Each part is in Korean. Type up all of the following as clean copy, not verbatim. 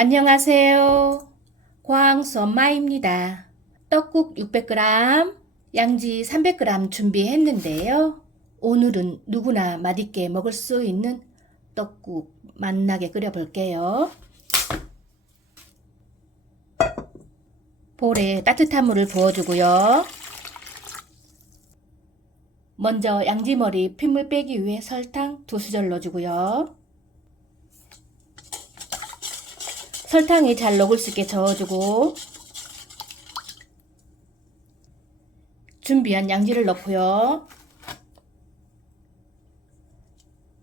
안녕하세요. 광수 엄마입니다. 떡국 600g, 양지 300g 준비했는데요. 오늘은 누구나 맛있게 먹을 수 있는 떡국 맛나게 끓여볼게요. 볼에 따뜻한 물을 부어주고요. 먼저 양지머리 핏물 빼기 위해 설탕 2수저 넣어주고요. 설탕이 잘 녹을 수 있게 저어주고 준비한 양지를 넣고요.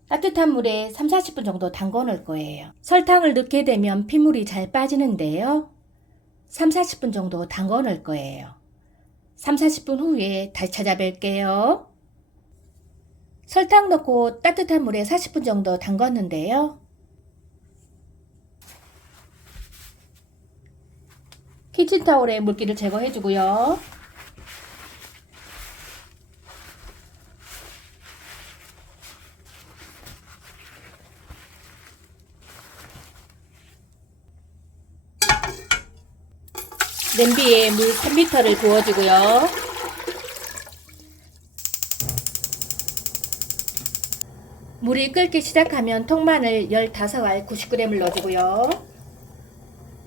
따뜻한 물에 3-40분 정도 담궈 놓을 거예요. 설탕을 넣게 되면 핏물이 잘 빠지는데요. 3-40분 정도 담궈 놓을 거예요. 3-40분 후에 다시 찾아뵐게요. 설탕 넣고 따뜻한 물에 40분 정도 담궜는데요. 키친타올에 물기를 제거해 주고요. 냄비에 물 3리터를 부어주고요. 물이 끓기 시작하면 통마늘 15알 90g을 넣어주고요.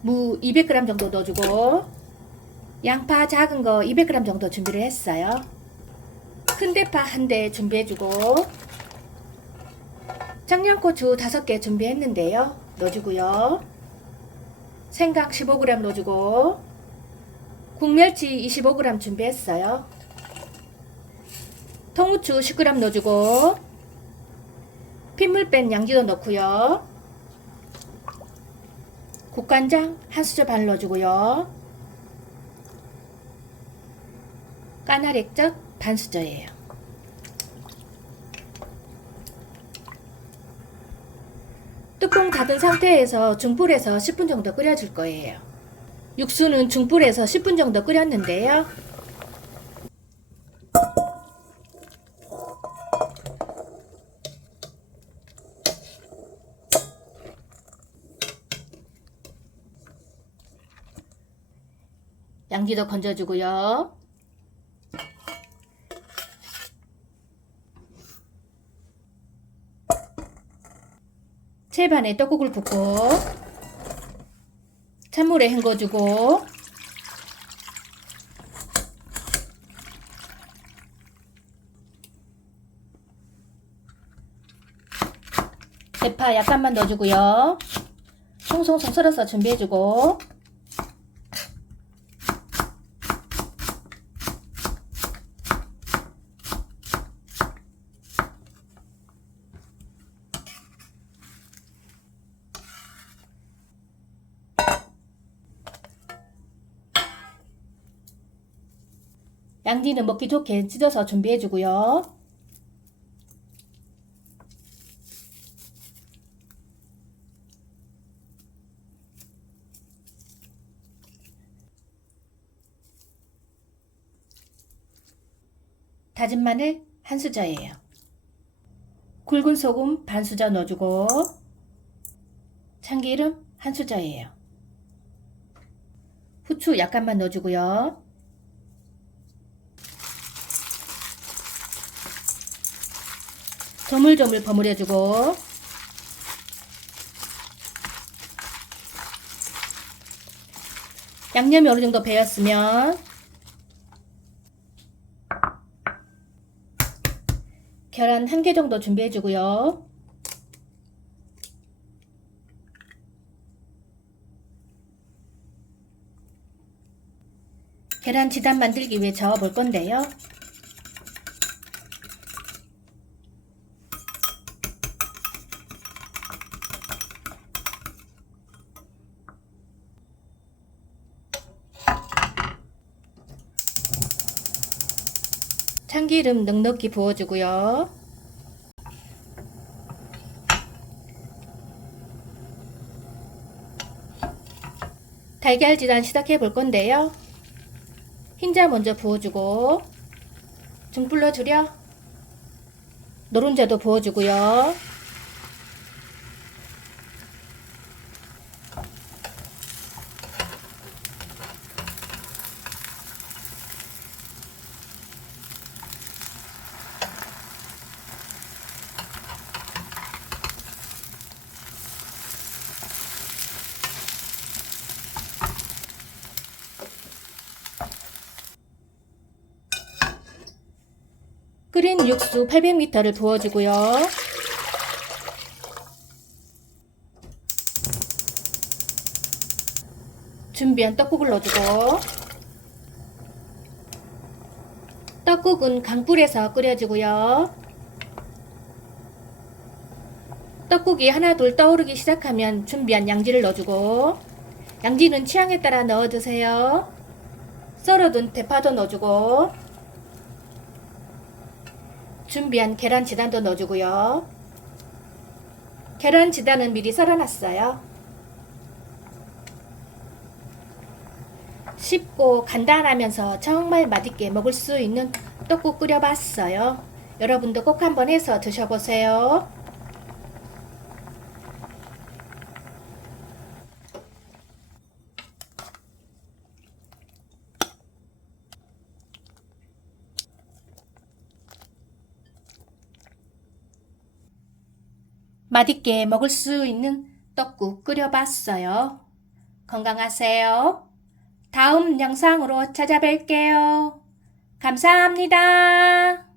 무 200g 정도 넣어주고 양파 작은 거 200g 정도 준비를 했어요. 큰 대파 1대 준비해주고 청양고추 5개 준비했는데요. 넣어주고요. 생강 15g 넣어주고 국멸치 25g 준비했어요. 통후추 10g 넣어주고 핏물 뺀 양지도 넣고요. 국간장 1수저 반 넣어주고요. 까나리액젓 반수저예요. 뚜껑 닫은 상태에서 중불에서 10분 정도 끓여줄 거예요. 육수는 중불에서 10분 정도 끓였는데요. 양지도 건져주고요. 채반에 떡국을 붓고 찬물에 헹궈주고 대파 약간만 넣어주고요. 송송송 썰어서 준비해주고 양지는 먹기 좋게 찢어서 준비해주고요. 다진 마늘 1수저예요. 굵은 소금 반수저 넣어주고 참기름 1수저예요. 후추 약간만 넣어주고요. 조물조물 버무려주고 양념이 어느 정도 배었으면 계란 1개 정도 준비해주고요. 계란 지단 만들기 위해 저어볼 건데요. 참기름 넉넉히 부어주고요. 달걀 지단 시작해 볼 건데요. 흰자 먼저 부어주고 중불로 줄여 노른자도 부어주고요. 끓인 육수 800ml를 부어주고요. 준비한 떡국을 넣어주고, 떡국은 강불에서 끓여주고요. 떡국이 하나둘 떠오르기 시작하면 준비한 양지를 넣어주고, 양지는 취향에 따라 넣어주세요. 썰어둔 대파도 넣어주고, 준비한 계란 지단도 넣어주고요. 계란 지단은 미리 썰어놨어요. 쉽고 간단하면서 정말 맛있게 먹을 수 있는 떡국 끓여봤어요. 여러분도 꼭 한번 해서 드셔보세요. 맛있게 먹을 수 있는 떡국 끓여봤어요. 건강하세요. 다음 영상으로 찾아뵐게요. 감사합니다.